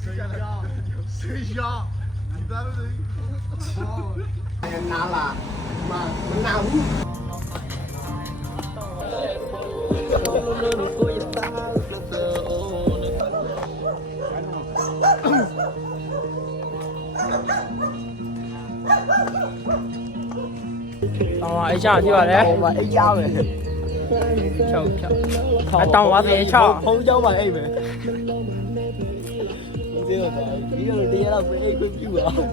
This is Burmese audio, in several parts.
谁呀？你在那里？拿了，妈，拿五。哦，一家去吧嘞，我一家呗，跳跳，还当我别跳，红椒嘛 A 呗。ဒီလိုတရားတော့ပြေးခွင့်ပြုပါဦး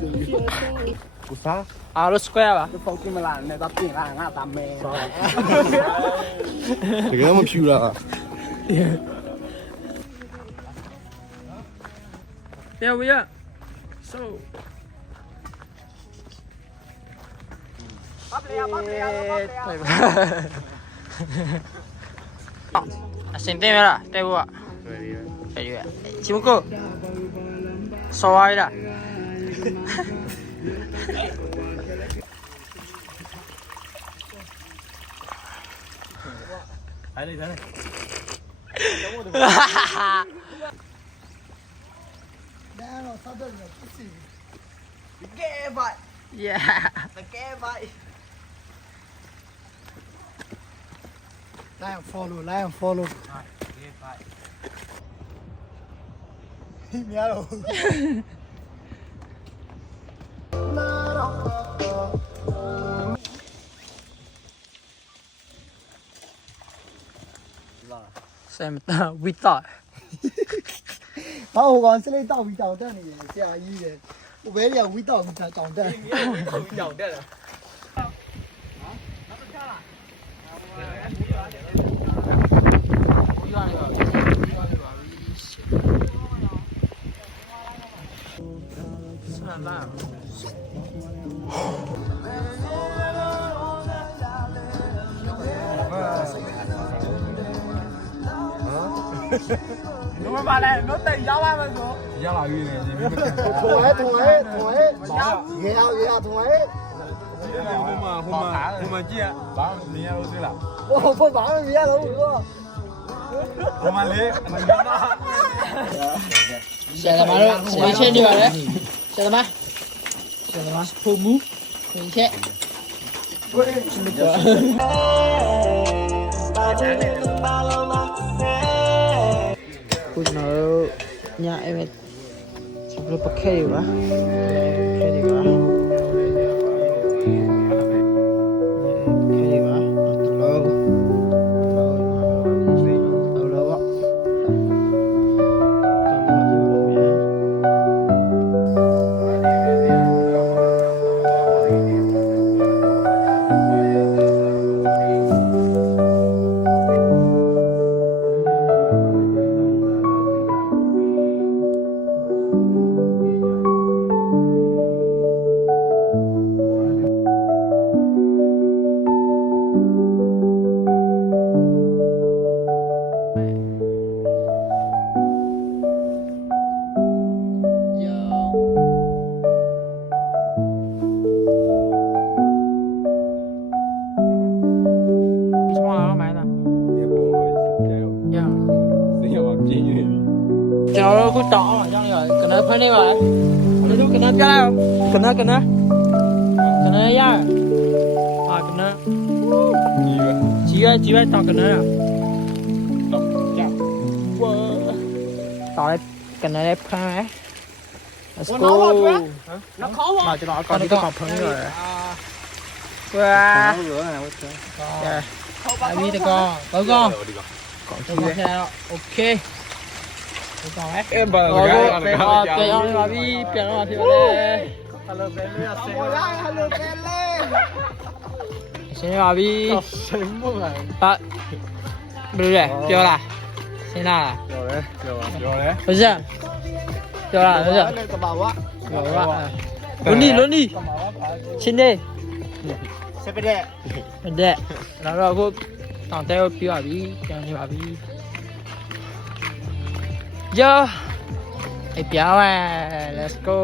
။ကိုစား 啊，都 square 吧，ဒီပေါက်ကြည့်မလားနဲ့တော့ပြင်လာငါတာမဲ တကယ်မဖြူလား 不要不要，so，对吧？先对面了，对不？对对，起不够，稍微的。来了来了哈哈哈！ ဒါတော့သတ်တယ်ပြစီဒီကဲပါ Yeah。 တကယ်ပါလိုက် follow ဟိများတော့什么的味道？ ဟောဟိုကောင်စလေးတောက်ပြီးတောင်တက်နေတယ်ဆရာကြီးတယ်ဟိုဘဲတွေကဝီတောက်ပြီးတောင်တက် 脚垫了。吃饭饭。你们把来，我等摇完了说。ရလာပြီလေဒီမကန် ထုံရဲရေအောင်ထုံရဲ ဟိုမှာကြည့်ဘာမင်းရလို့သေးလား ဟိုဘာမှမရတော့ဘူး ဟိုမှာလေအမှန်တော့ 小的嘛，回切对吧嘞？小的嘛，铺木，回切。ခုကျွန်တော်တို့ညအဲ့မဲ့ကျွန်တော်ပကဲပါခဲဒီပါခဲပါတလောကျွန်တော်တို့အခုတောင်းအောင်ကြောင်းလေးပါကနဖမ်းနေပါလေတို့ကနပြလိုက်အောင်ကနရရအာကနကြီးပဲတောင်းကနရတော့ကြောက်ဝါတောင်းကနလေးဖမ်းမယ် Let's go နောက်ခေါင်းပါကျွန်တော်အကောင်ဒီကောင်ဖမ်းနေရတယ်ဝါအမီတကောင်ကောကောင်းကြီးပဲโอเคဟုတ်ပါရဲ့အဲ့ဘာလဲပြန်အောင်ပါပြီပြန်တော့ဖြစ်ပါလေဟယ်လိုပဲလေးဆင်းပါလားဟယ်လိုပဲလေးဆင်းပါပြီဆင်းမလားဟာဘယ်လိုလဲပြောလားဆင်းလားပြောတယ်ဟုတ်စပြောလားဟုတ်စ တဘာဝ ပြောပါလွန်နီချင်းနေ စပတဲ့ တဲ့နောက်တော့အခုတောင်တဲကိုပြပါပြီပြန်နေပါပြီYo, hey, piawa, let's go.